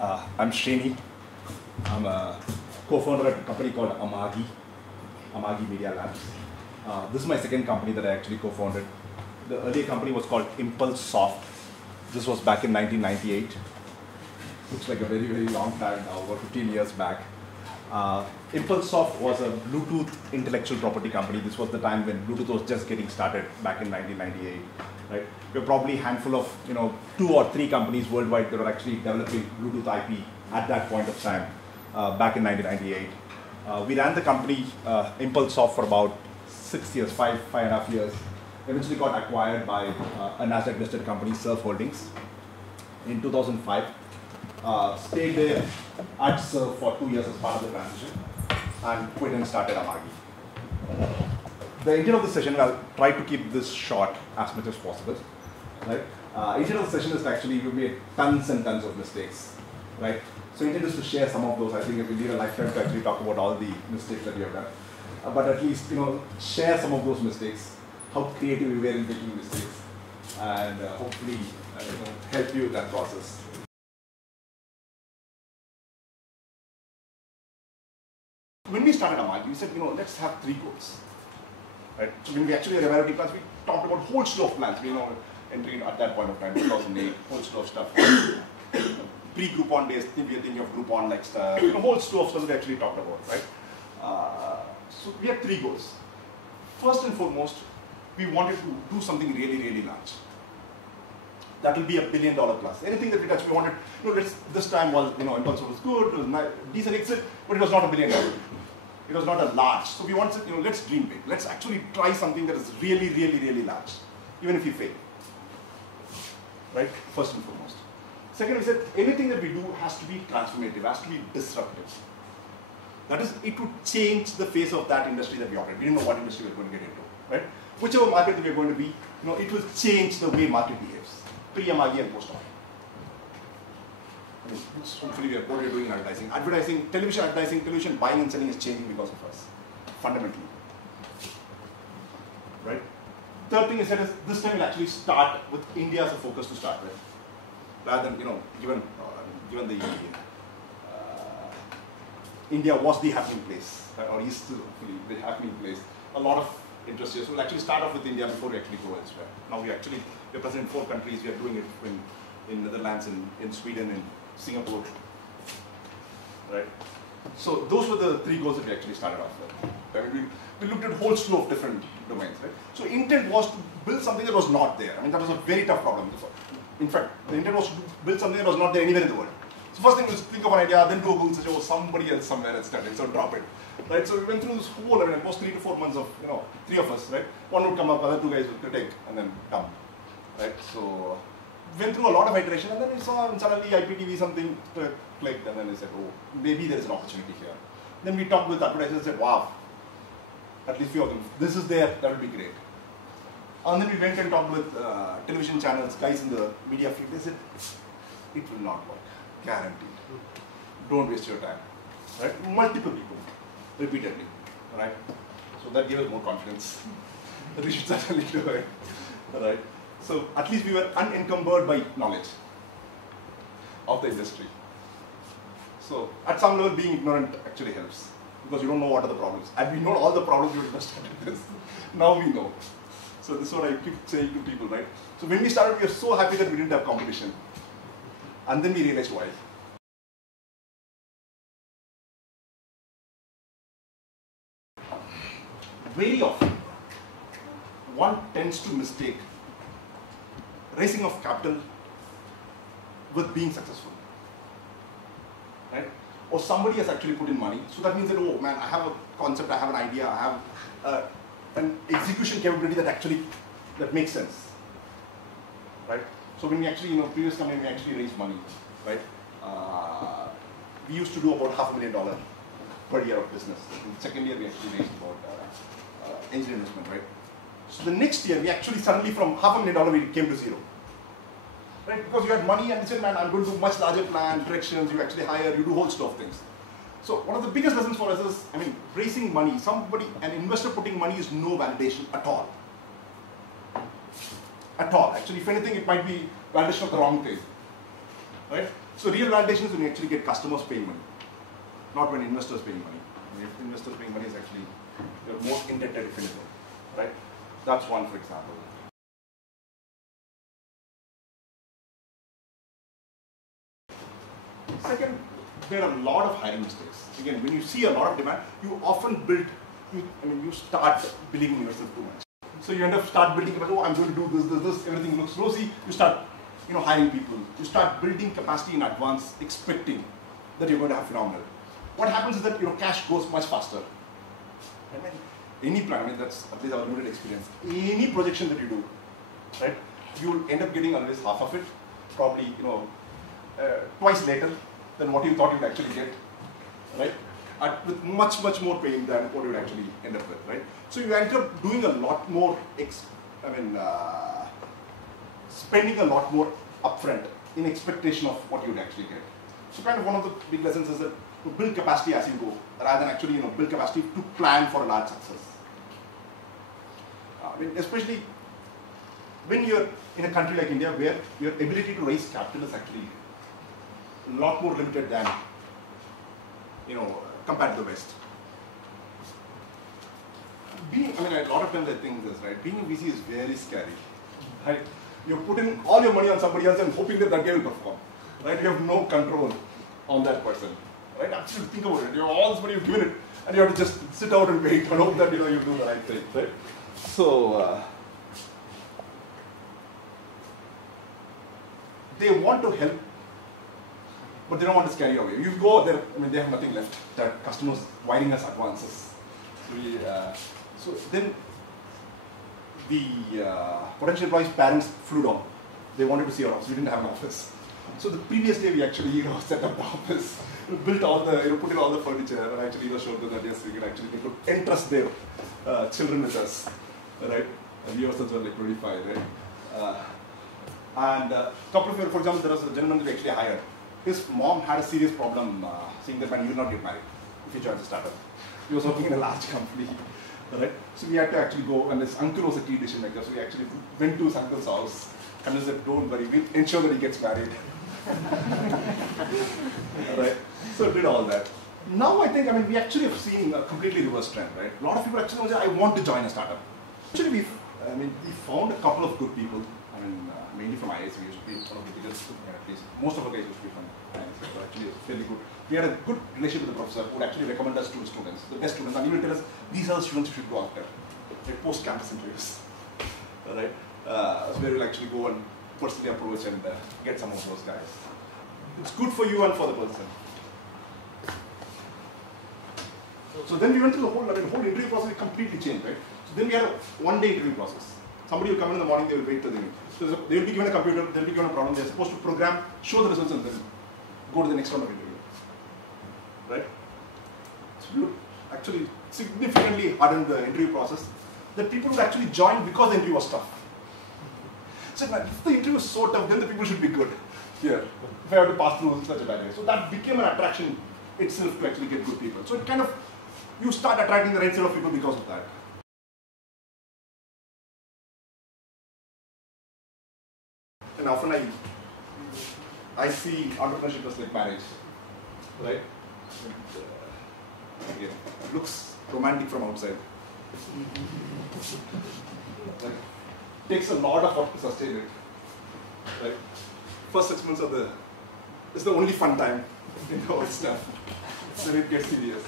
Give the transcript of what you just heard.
I'm Srini. I'm a co-founder at a company called Amagi Media Labs. This is my second company that I actually co-founded. The earlier company was called Impulse Soft. This was back in 1998. Looks like a very, very long time now, about 15 years back. Impulse Soft was a Bluetooth intellectual property company. This was the time when Bluetooth was just getting started back in 1998. Right? We're probably a handful of 2 or 3 companies worldwide that were actually developing Bluetooth IP at that point of time, back in 1998. We ran the company Impulse Soft for about 6 years, 5.5 years. Eventually got acquired by a Nasdaq-listed company, Surf Holdings, in 2005. Stayed there at Surf for 2 years as part of the transition, and quit and started Amagi. The intent of the session, I'll try to keep this short as much as possible. Right? Intent of the session is actually we made tons and tons of mistakes. Right? So intent is to share some of those. I think we need a lifetime to actually talk about all the mistakes that we have done. But at least share some of those mistakes, how creative we were in making mistakes, and hopefully help you with that process. When we started Amagi, we said, let's have 3 goals. Right? So when we actually had a plans, we talked about whole slew of plans. Entering at that point of time, 2008, whole slew of stuff. Pre-Groupon days, we were thinking of Groupon next, whole slew of stuff that we actually talked about, right? So we had 3 goals. First and foremost, we wanted to do something really, really large. That will be $1 billion plus. Anything that we touch, we wanted, this time was, Impulse was good, it was nice, decent exit, but it was not $1 billion. It was not a large. So we wanted, let's dream big. Let's actually try something that is really, really, really large, even if we fail. Right? First and foremost. Second, we said anything that we do has to be transformative, has to be disruptive. That is, it would change the face of that industry that we operate. We didn't know what industry we were going to get into. Right? Whichever market that we are going to be, it will change the way market behaves. Pre-Amagi and post-Amagi. Hopefully we are what we are doing in advertising. Advertising, television buying and selling is changing because of us, fundamentally. Right? Third thing is that this time we'll actually start with India as a focus to start with, rather than given the India was the happening place, or is still the happening place. A lot of interest here. So we'll actually start off with India before we actually go elsewhere. Now we're present in 4 countries. We are doing it in Netherlands, in Sweden, in Singapore. Right? So those were the 3 goals that we actually started off with. I mean, we looked at a whole slew of different domains. Right? So intent was to build something that was not there. I mean, that was a very tough problem. In fact, the intent was to build something that was not there anywhere in the world. So first thing was think of an idea, then do a Google search, somebody else somewhere has done it, so drop it. Right? So we went through this whole, almost 3 to 4 months of, 3 of us, right? One would come up, other 2 guys would critique, and then come. Right? So went through a lot of iteration, and then we saw suddenly IPTV something clicked, and then we said, oh, maybe there is an opportunity here. Then we talked with advertisers and said, wow, at least few of them, this is there, that would be great. And then we went and talked with television channels, guys in the media field. They said, it will not work, guaranteed. Don't waste your time. Right? Multiple people, repeatedly. Right? So that gave us more confidence that we should certainly do it. Right? So at least we were unencumbered by knowledge of the industry. So at some level, being ignorant actually helps, because you don't know what are the problems. Had we known all the problems, we would have started this. Now we know. So this is what I keep saying to people, right? So when we started, we were so happy that we didn't have competition. And then we realized why. Very often, one tends to mistake raising of capital with being successful. Right? Or somebody has actually put in money, so that means that, oh man, I have a concept, I have an idea, I have an execution capability that makes sense. Right? So when we actually, previous company, we actually raised money, right? We used to do about $500,000 per year of business. In the second year, we actually raised about angel investment, right? So the next year, we actually suddenly from $500,000, we came to 0. Right? Because you had money and you said, man, I'm going to do much larger plan, directions, you actually hire, you do whole slew of things. So one of the biggest lessons for us is, raising money, an investor putting money is no validation at all. At all. Actually, if anything, it might be validation of the wrong thing. Right? So real validation is when you actually get customers paying money, not when investors paying money. If investors paying money is actually, you're more indebted if anything, right? That's one, for example. Second, there are a lot of hiring mistakes. Again, when you see a lot of demand, you often you start believing in yourself too much. So you end up start building, oh, I'm going to do this, everything looks rosy. You start, hiring people. You start building capacity in advance, expecting that you're going to have phenomenal. What happens is that cash goes much faster. And then any plan, that's at least our limited experience. Any projection that you do, right, you'll end up getting always half of it, probably twice later than what you thought you'd actually get, right? With much more pain than what you'd actually end up with, right? So you end up doing a lot more, spending a lot more upfront in expectation of what you'd actually get. So kind of one of the big lessons is that to build capacity as you go, rather than actually build capacity to plan for a large success. Especially when you're in a country like India where your ability to raise capital is actually a lot more limited than compared to the West. A lot of times I think this, right? Being a VC is very scary. Right? You put in all your money on somebody else and hoping that guy will perform. Right? You have no control on that person. Right? Actually think about it. You have all this money, you've given it, and you have to just sit out and wait and hope that you do the right thing. Right? So they want to help, but they don't want to scare you away. You go there, they have nothing left. That customers wiring us advances. So then the potential employees' parents flew down. They wanted to see our office. We didn't have an office. So the previous day we actually set up the office, built all the, put in all the furniture, and actually showed them that yes, we could entrust their children with us, right? And we ourselves were like 25, right? And a couple of years, for example, there was a gentleman that we actually hired. His mom had a serious problem saying that, man, you will not get married if you join the startup. He was working in a large company, right? So we had to actually go, and his uncle was a key decision maker, so we actually went to his uncle's house, and he said, don't worry, we'll ensure that he gets married. Right? So did all that. Now I think, we actually have seen a completely reverse trend, right? A lot of people actually say, I want to join a startup. Actually, we found a couple of good people. Mainly from IIS, we used to be one of the biggest, at least most of our guys used to be from IIS, so actually it's fairly good. We had a good relationship with the professor who would actually recommend us to the students, the best students, and he would tell us, these are the students you should go after, like post-campus interviews, right? So where we'll actually go and personally approach and get some of those guys. It's good for you and for the person. So then we went through the whole interview process completely changed, right? So then we had a one-day interview process. Somebody will come in the morning, they will wait till the evening. So they will be given a computer, they will be given a problem, they are supposed to program, show the results, and then go to the next round of interview. Right? So actually significantly hardened the interview process that people would actually join because the interview was tough. So if the interview is so tough, then the people should be good here. If I have to pass through such a bad way. So that became an attraction itself to actually get good people. So it kind of, you start attracting the right set of people because of that. And often I see entrepreneurship as like marriage, right? It looks romantic from outside. Like, takes a lot of work to sustain it, right? First 6 months is the only fun time in the whole stuff. Then it gets serious.